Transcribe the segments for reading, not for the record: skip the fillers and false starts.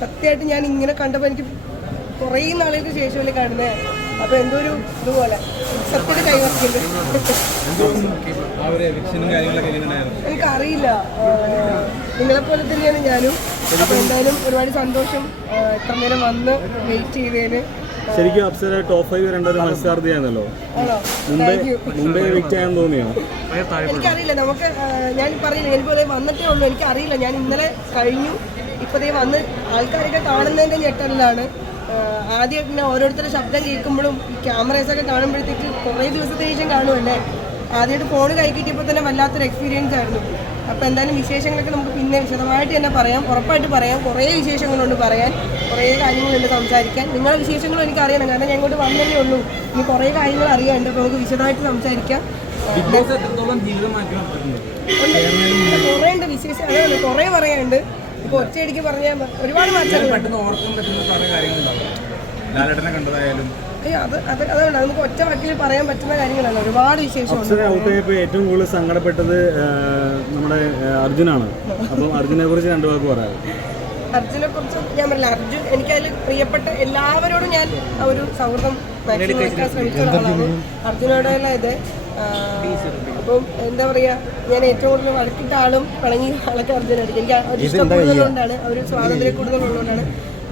സത്യമായിട്ട് ഞാൻ ഇങ്ങനെ കണ്ടപ്പോൾ എനിക്ക് കുറേ നാളുകൾക്ക് ശേഷമല്ലേ കാണുന്നത്. അപ്പോൾ എന്തോ ഒരു ഇതുപോലെ സത്യത്തെ കൈവരിക്കുന്നുണ്ട്. എനിക്കറിയില്ല, നിങ്ങളെപ്പോലെ തന്നെയാണ് ഞാനും. അപ്പോൾ എന്തായാലും ഒരുപാട് സന്തോഷം ഇത്ര നേരം വന്ന് വെയിറ്റ് ചെയ്തതിന്. ശരിക്കും അപ്സര ടോപ്പ് 5 വരേണ്ട ഒരു മത്സരാർത്ഥിയാണല്ലോ. മുംബൈ വിക്റ്റ് ആയെന്ന് തോന്നിയോ? എനിക്കറിയില്ല, നമുക്ക് ഞാൻ പറഞ്ഞില്ല, എനിക്കതേ വന്നിട്ടേ ഉള്ളൂ. എനിക്കറിയില്ല, ഞാൻ ഇന്നലെ കഴിഞ്ഞു, ഇപ്പോഴേ വന്ന് ആൾക്കാരൊക്കെ കാണുന്നതിൻ്റെ ഞെട്ടലിലാണ്. ആദ്യമായിട്ട് തന്നെ ഓരോരുത്തരുടെ ശബ്ദം കേൾക്കുമ്പോഴും ക്യാമറേസൊക്കെ കാണുമ്പോഴത്തേക്ക് കുറേ ദിവസത്തെ ശേഷം കാണുമല്ലേ. ആദ്യമായിട്ട് ഫോൺ കൈ കിട്ടിയപ്പോൾ തന്നെ വല്ലാത്തൊരു എക്സ്പീരിയൻസ് ആയിരുന്നു. അപ്പോൾ എന്തായാലും വിശേഷങ്ങളൊക്കെ നമുക്ക് പിന്നെ വിശദമായിട്ട് തന്നെ പറയാം, ഉറപ്പായിട്ട് പറയാം. കുറേ വിശേഷങ്ങളുണ്ട് പറയാൻ, കുറേ കാര്യങ്ങളുണ്ട് സംസാരിക്കാൻ. നിങ്ങളുടെ വിശേഷങ്ങളും എനിക്ക് അറിയണം, കാരണം ഞാൻ ഇങ്ങോട്ട് വന്നതേ ഉള്ളൂ. ഇനി കുറേ കാര്യങ്ങൾ അറിയാനുണ്ട്, അപ്പോൾ നമുക്ക് വിശദമായിട്ട് സംസാരിക്കാം. കുറേ ഉണ്ട് വിശേഷം, അതാണ് കുറേ പറയാനുണ്ട്. ഇപ്പോൾ ഒറ്റയടിക്ക് പറഞ്ഞാൽ ഒരുപാട് മാറ്റങ്ങളുണ്ട്. അതുകൊണ്ട് നമുക്ക് ഒറ്റ വാക്കിൽ പറയാൻ പറ്റുന്ന കാര്യങ്ങളല്ല, ഒരുപാട് വിശേഷമുണ്ട്. ഏറ്റവും കൂടുതൽ സങ്കടപ്പെട്ടത് നമ്മുടെ അർജുനാണ്. അപ്പം അർജുനെ കുറിച്ച് 2 വാക്ക് പറയാം. അർജുനെ കുറിച്ച് ഞാൻ പറഞ്ഞില്ല, അർജുൻ എനിക്കതിൽ പ്രിയപ്പെട്ട എല്ലാവരോടും ഞാൻ ഒരു സൗഹൃദം മാക്സിമം വയ്ക്കാൻ ശ്രമിച്ച ഒരാളാണ്. അർജുനോടുള്ള ഇത് അപ്പം എന്താ പറയുക, ഞാൻ ഏറ്റവും കൂടുതൽ വഴക്കിട്ട ആളും പിണങ്ങിയ ആളൊക്കെ അർജുനായിരിക്കും. എനിക്ക് ഒരു ഇഷ്ടം കൂടുതലുകൊണ്ടാണ്, ഒരു സ്വാതന്ത്ര്യം കൂടുതലുള്ളതുകൊണ്ടാണ്.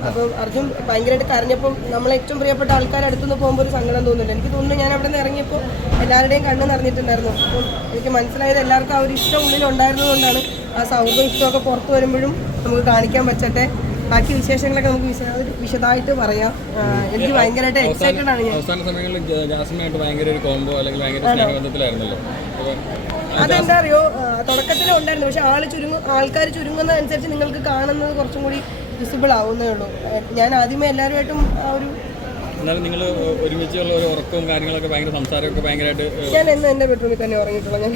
അപ്പം അർജുൻ ഭയങ്കരമായിട്ട് കരഞ്ഞപ്പം നമ്മളെ ഏറ്റവും പ്രിയപ്പെട്ട ആൾക്കാരുടെ അടുത്തുനിന്ന് പോകുമ്പോൾ ഒരു സങ്കടം തോന്നുന്നില്ല. എനിക്ക് തോന്നുന്നു ഞാൻ അവിടെ നിന്ന് ഇറങ്ങിയപ്പോൾ എല്ലാവരുടെയും കണ്ണ് നിറഞ്ഞിട്ടുണ്ടായിരുന്നു. അപ്പം എനിക്ക് മനസ്സിലായത് എല്ലാവർക്കും ആ ഒരു ഇഷ്ടം ഉള്ളിലുണ്ടായിരുന്നതുകൊണ്ടാണ്. ആ സൗഹൃദം ഇഷ്ടമൊക്കെ പുറത്ത് വരുമ്പോഴും നമുക്ക് കാണിക്കാൻ പറ്റട്ടെ. ബാക്കി വിശേഷങ്ങളൊക്കെ നമുക്ക് വിശദമായിട്ട് പറയാം. എനിക്ക് ഭയങ്കരമായിട്ട് എക്സൈറ്റഡ് ആണ് ഞാൻ. അതെന്താ അറിയോ, തുടക്കത്തിലും ഉണ്ടായിരുന്നു, പക്ഷെ ആൾക്കാർ ചുരുങ്ങുന്നതനുസരിച്ച് നിങ്ങൾക്ക് കാണുന്നത് കുറച്ചും കൂടി വിസിബിൾ ആവുന്നേ ഉള്ളൂ. ഞാൻ ആദ്യമേ എല്ലാവരുമായിട്ടും ആ ഒരു നിങ്ങൾ ഒരുമിച്ചുള്ള ഒരു ഉറക്കവും കാര്യങ്ങളൊക്കെ ഭയങ്കര സംസാരമൊക്കെ ഭയങ്കരമായിട്ട്. ഞാൻ എന്നും എൻ്റെ ബെഡ്റൂമിൽ തന്നെ ഉറങ്ങിയിട്ടുള്ളൂ. ഞാൻ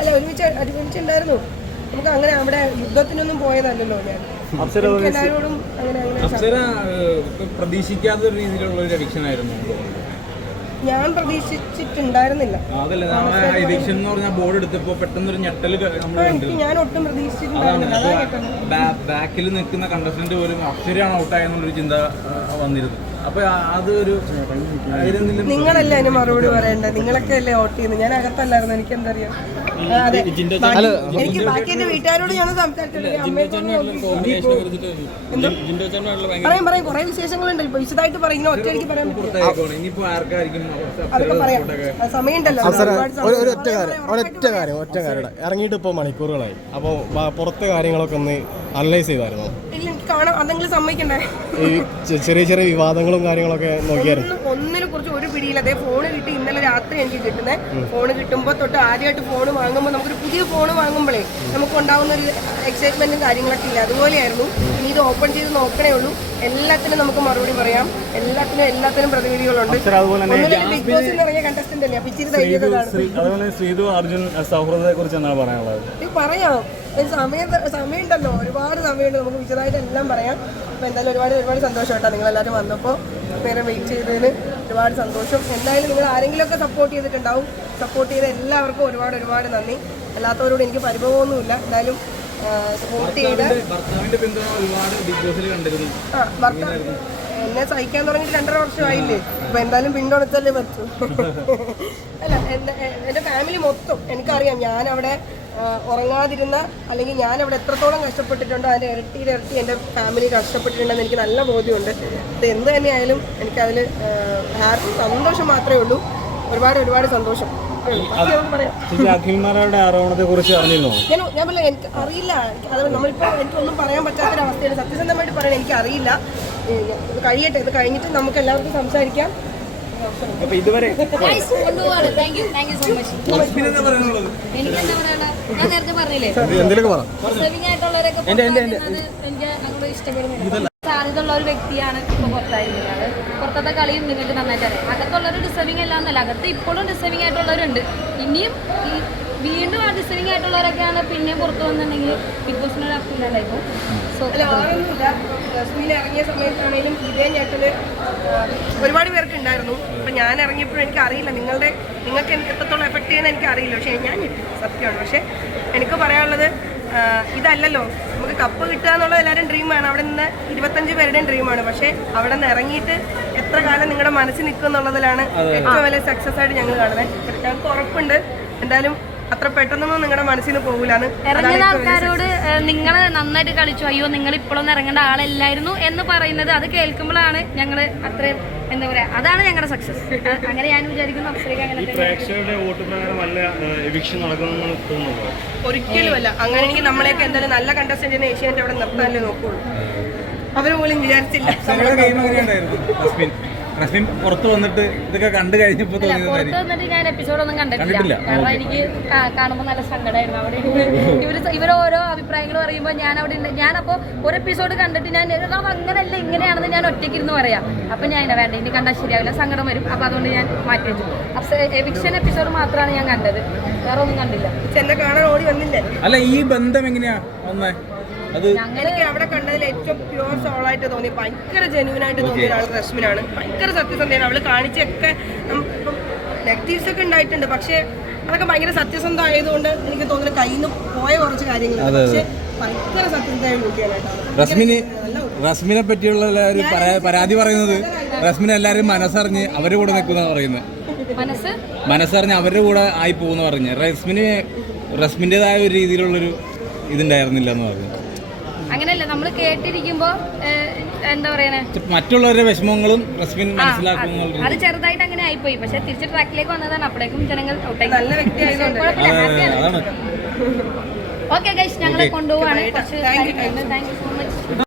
അല്ല ഒരുമിച്ചുണ്ടായിരുന്നു. നമുക്ക് അങ്ങനെ അവിടെ യുദ്ധത്തിനൊന്നും പോയതല്ലല്ലോ. ഞാൻ എല്ലാവരോടും അങ്ങനെ പ്രതീക്ഷിക്കാത്ത രീതിയിലുള്ള ഒരു എവിക്ഷനായിരുന്നു. ഞാൻ പ്രതീക്ഷിച്ചിട്ടുണ്ടായിരുന്നില്ല. ബോർഡ് എടുത്തപ്പോ പെട്ടെന്നൊരു ഞെട്ടൽ ഞാൻ ഒട്ടും പ്രതീക്ഷിച്ചിട്ടുണ്ടായിരുന്നില്ല. ബാക്കിൽ നിൽക്കുന്ന കണ്ടസ്റ്റന്റ് പോലും അക്ഷരമാണ് ഔട്ടായെന്നുള്ളൊരു ചിന്ത വന്നിരുന്നു. അപ്പൊ അതൊരു നിങ്ങളല്ലേ അതിന് മറുപടി പറയണ്ടേ, നിങ്ങളൊക്കെ അല്ലേ ഔട്ട് ചെയ്യുന്നത്, ഞാൻ അകത്തല്ലായിരുന്നു. എനിക്ക് എന്തറിയാം. അതെ, എനിക്ക് ബാക്കി എന്റെ വീട്ടുകാരോട് ഞാൻ സംസാരിച്ചിട്ടുണ്ട്. പറയും കുറെ വിശേഷങ്ങളുണ്ട്. ഇപ്പൊ വിശദമായിട്ട് പറയും, ഒറ്റയടിക്ക് പറയാൻ പറ്റില്ല. അതൊക്കെ പറയാം, സമയമുണ്ടല്ലോ. ഒറ്റ കാര്യം ഇറങ്ങിയിട്ട് ഇപ്പോൾ മണിക്കൂറുകളായി. അപ്പോൾ പുറത്തെ കാര്യങ്ങളൊക്കെ ഒന്ന് അനലൈസ് ചെയ്തായിരുന്നു. ഇല്ല, എനിക്ക് കാണാം. അതെങ്കിലും സമ്മതിക്കണ്ടേ. ഈ ചെറിയ ചെറിയ വിവാദങ്ങളും കാര്യങ്ങളൊക്കെ നോക്കിയായിരുന്നു. ഒന്നിനെ കുറിച്ച് ഒരു പിടിയില്ല. അതേ ഫോണ് കിട്ടി, ഇന്നലെ രാത്രി എനിക്ക് കിട്ടുന്നത്. ഫോണ് കിട്ടുമ്പോൾ തൊട്ട് ആദ്യമായിട്ട് ഫോണ് വാങ്ങുമ്പോൾ നമുക്കൊരു പുതിയ ഫോണ് വാങ്ങുമ്പോഴേ നമുക്ക് ഉണ്ടാകുന്ന ഒരു എക്സൈറ്റ്മെന്റും കാര്യങ്ങളൊക്കെ ഇല്ല. അതുപോലെയായിരുന്നു. ഇനി ഇത് ഓപ്പൺ ചെയ്ത് നോക്കണേ ഉള്ളൂ. എല്ലാത്തിനും നമുക്ക് മറുപടി പറയാം. എല്ലാത്തിനും പ്രതിനിധികളുണ്ട്. ബിഗ് ബോസിൽ നിന്ന് ഇറങ്ങിയ കണ്ടസ്റ്റന്റ് അല്ലേ, അപ്പൊ ഇച്ചിരി പറയാം. സമയമുണ്ടല്ലോ, ഒരുപാട് സമയമുണ്ട്. നമുക്ക് വിശദമായിട്ട് എല്ലാം പറയാം. അപ്പോൾ എന്തായാലും ഒരുപാട് സന്തോഷം കേട്ടോ നിങ്ങളെല്ലാവരും വന്നപ്പോൾ. നേരെ വെയിറ്റ് ചെയ്തതിന് ഒരുപാട് സന്തോഷം. എന്തായാലും നിങ്ങൾ ആരെങ്കിലുമൊക്കെ സപ്പോർട്ട് ചെയ്തിട്ടുണ്ടാവും. സപ്പോർട്ട് ചെയ്ത എല്ലാവർക്കും ഒരുപാട് നന്ദി. അല്ലാത്തവരോട് എനിക്ക് പരിഭവമൊന്നുമില്ല. എന്തായാലും സപ്പോർട്ട് ചെയ്ത് ഭർത്താവ് എന്നെ സഹിക്കാൻ തുടങ്ങിയിട്ട് 2.5 വർഷമായില്ലേ. അപ്പോൾ എന്തായാലും പിന്തുണച്ചല്ലേ പറ്റൂ. അല്ല, എൻ്റെ ഫാമിലി മൊത്തം എനിക്കറിയാം. ഞാനവിടെ ഉറങ്ങാതിരുന്ന, അല്ലെങ്കിൽ ഞാനവിടെ എത്രത്തോളം കഷ്ടപ്പെട്ടിട്ടുണ്ടോ അതിൻ്റെ ഇരട്ടി എൻ്റെ ഫാമിലി കഷ്ടപ്പെട്ടിട്ടുണ്ടെന്ന് എനിക്ക് നല്ല ബോധ്യമുണ്ട്. അത് എന്ത് തന്നെയായാലും എനിക്കതിൽ സന്തോഷം മാത്രമേ ഉള്ളൂ. ഒരുപാട് സന്തോഷം. അഖിൽമാരുടെ ആരോപണത്തെ കുറിച്ച് അറിഞ്ഞിരുന്നോ? ഞാൻ പറഞ്ഞില്ല, എനിക്ക് അറിയില്ല. അത് നമ്മളിപ്പോൾ എനിക്കൊന്നും പറയാൻ പറ്റാത്തൊരവസ്ഥയാണ്. സത്യസന്ധമായിട്ട് പറയാൻ എനിക്കറിയില്ല. ഇത് കഴിയട്ടെ, ഇത് കഴിഞ്ഞിട്ട് നമുക്ക് എല്ലാവർക്കും സംസാരിക്കാം. ഇതുവരെ സാധ്യതയുള്ള ഒരു വ്യക്തിയാണ് ഇപ്പോൾ പുറത്തായിരിക്കുന്നത്. പുറത്തത്തെ കളിയും നിങ്ങൾക്ക് നന്നായിട്ട് അറിയാം. അകത്തുള്ളൊരു ഡിസേർവിംഗ് അല്ല എന്നല്ല, അകത്ത് ഇപ്പോഴും ഡിസേർവിംഗ് ആയിട്ടുള്ളവരുണ്ട്. ഇനിയും വീണ്ടും ആ ഡിസേർവിംഗ് ആയിട്ടുള്ളവരൊക്കെയാണ് പിന്നെയും പുറത്ത് വന്നിട്ടുണ്ടെങ്കിൽ ബിഗ് ബോസിനൊരു അപ്പീലുണ്ടായിരിക്കും. റസ്മിയിൽ ഇറങ്ങിയ സമയത്താണെങ്കിലും ഇതേ ഞെട്ടൽ ഒരുപാട് പേർക്ക് ഉണ്ടായിരുന്നു. അപ്പം ഞാൻ ഇറങ്ങിയപ്പോഴും എനിക്കറിയില്ല നിങ്ങൾക്ക് എത്രത്തോളം എഫക്റ്റ് ചെയ്യുന്ന എനിക്കറിയില്ല. പക്ഷേ ഞാൻ ഞെട്ടി, സത്യമാണ്. പക്ഷേ എനിക്ക് പറയാനുള്ളത് ഇതല്ലല്ലോ നമുക്ക് കപ്പ് കിട്ടുക എന്നുള്ളത് എല്ലാവരും ഡ്രീമാണ്. അവിടെ നിന്ന് 25 പേരുടെയും ഡ്രീമാണ്. പക്ഷേ അവിടെ നിന്ന് ഇറങ്ങിയിട്ട് എത്ര കാലം നിങ്ങളുടെ മനസ്സിൽ നിൽക്കും എന്നുള്ളതിലാണ് ഏറ്റവും വലിയ സക്സസ് ആയിട്ട് ഞങ്ങൾ കാണുന്നത്. ഞങ്ങൾക്ക് ഉറപ്പുണ്ട് എന്തായാലും അത്ര പെട്ടെന്നൊന്നും നിങ്ങളുടെ മനസ്സിൽ നിന്ന് പോകില്ലാന്ന്. ഇറങ്ങുന്ന ആൾക്കാരോട് നിങ്ങൾ നന്നായിട്ട് കളിച്ചു, അയ്യോ നിങ്ങൾ ഇപ്പോഴൊന്നും ഇറങ്ങേണ്ട ആളല്ലായിരുന്നു എന്ന് പറയുന്നത് അത് കേൾക്കുമ്പോഴാണ് ഞങ്ങൾ അത്രയും എന്താ പറയാ, അതാണ് ഞങ്ങളുടെ സക്സസ്. അങ്ങനെ ഞാൻ വിചാരിക്കുന്നു. അപ്സരയ്ക്ക് അങ്ങനെ പ്രേക്ഷകരുടെ വോട്ട് പ്രകാരം വല്ല എവിക്ഷൻ നടക്കുമെന്ന് തോന്നുന്നു? ഒരിക്കലുമല്ല. അങ്ങനെയാണെങ്കിൽ നമ്മളെയൊക്കെ എന്തായാലും നല്ല കണ്ടസ്റ്റന്റിനെ ഏഷ്യാനെറ്റ് അവിടെ നിർത്താനല്ലേ നോക്കുള്ളൂ. അവർ പോലും വിചാരിച്ചില്ല. റസ്മിൻ പുറത്ത് വന്നിട്ട് ഇതൊക്കെ കണ്ടു കഴിഞ്ഞപ്പോൾ പുറത്ത് വന്നിട്ട് ഞാൻ എപ്പിസോഡൊന്നും കണ്ടിട്ടില്ല. കാരണം എനിക്ക് കാണുമ്പോൾ നല്ല സങ്കടമായിരുന്നു. അവിടെ ഇവർ ഓരോ അഭിപ്രായങ്ങൾ പറയുമ്പോൾ ഞാൻ അവിടെ ഉണ്ട്. ഞാനപ്പോൾ ഒരു എപ്പിസോഡ് കണ്ടിട്ട് ഞാൻ അങ്ങനെയല്ല ഇങ്ങനെയാണെന്ന് ഞാൻ ഒറ്റയ്ക്ക് ഇരുന്ന് പറയാം. അപ്പം ഞാൻ വേണ്ട ഇനി കണ്ടാൽ ശരിയാവില്ല, സങ്കടം വരും. അപ്പം അതുകൊണ്ട് ഞാൻ മാറ്റി വെച്ചു. എവിക്ഷൻ എപ്പിസോഡ് മാത്രമാണ് ഞാൻ കണ്ടത്, വേറെ ഒന്നും കണ്ടില്ല. എന്നെ കാണാൻ ഓടി വന്നില്ലേ? അല്ല, ഈ ബന്ധം എങ്ങനെയാ വന്നേ? അത് എനിക്ക് അവിടെ കണ്ടതിൽ ഏറ്റവും പ്യുവർ സോളായിട്ട് തോന്നി, ഭയങ്കര ജെന്യൂനായിട്ട് തോന്നിയ ഒരാൾ റസ്മിനാണ്. ഭയങ്കര സത്യസന്ധയാണ്. അവള് കാണിച്ചൊക്കെ ഇപ്പം നെഗറ്റീവ്സ് ഒക്കെ ഉണ്ടായിട്ടുണ്ട്, പക്ഷെ അതൊക്കെ ഭയങ്കര സത്യസന്ധ ആയതുകൊണ്ട് എനിക്ക് തോന്നുന്നു കയ്യിൽ നിന്ന് പോയ കുറച്ച് കാര്യങ്ങൾ. പക്ഷെ ഭയങ്കര സത്യസന്ധമായ കുട്ടിയാണ്. റസ്മിനെ പറ്റിയുള്ള എല്ലാവരും പരാതി പറയുന്നത് റസ്മിനെ എല്ലാവരും മനസ്സറിഞ്ഞ് അവരുടെ കൂടെ നിൽക്കുന്ന പറയുന്നത്. മനസ്സറിഞ്ഞ് അവരുടെ കൂടെ ആയി പോകുന്ന പറഞ്ഞ് റസ്മിൻ്റെതായ ഒരു രീതിയിലുള്ളൊരു ഇതുണ്ടായിരുന്നില്ല എന്ന് പറഞ്ഞു. അങ്ങനെയല്ല, നമ്മൾ കേട്ടിരിക്കുമ്പോ എന്താ പറയണേ, മറ്റുള്ളവരുടെ വിഷമങ്ങളും റസ്മിൻ മനസ്സിലാക്കുന്നു. അത് ചെറുതായിട്ട് അങ്ങനെ ആയിപ്പോയി. പക്ഷെ തിരിച്ച് ട്രാക്കിലേക്ക് വന്നതാണ്. അപ്പോഴേക്കും ജനങ്ങൾ നല്ല വ്യക്തിയായതുകൊണ്ട് ഓക്കെ ഗൈസ്, ഞങ്ങളെ കൊണ്ടുപോവാണ്. Thank you so much.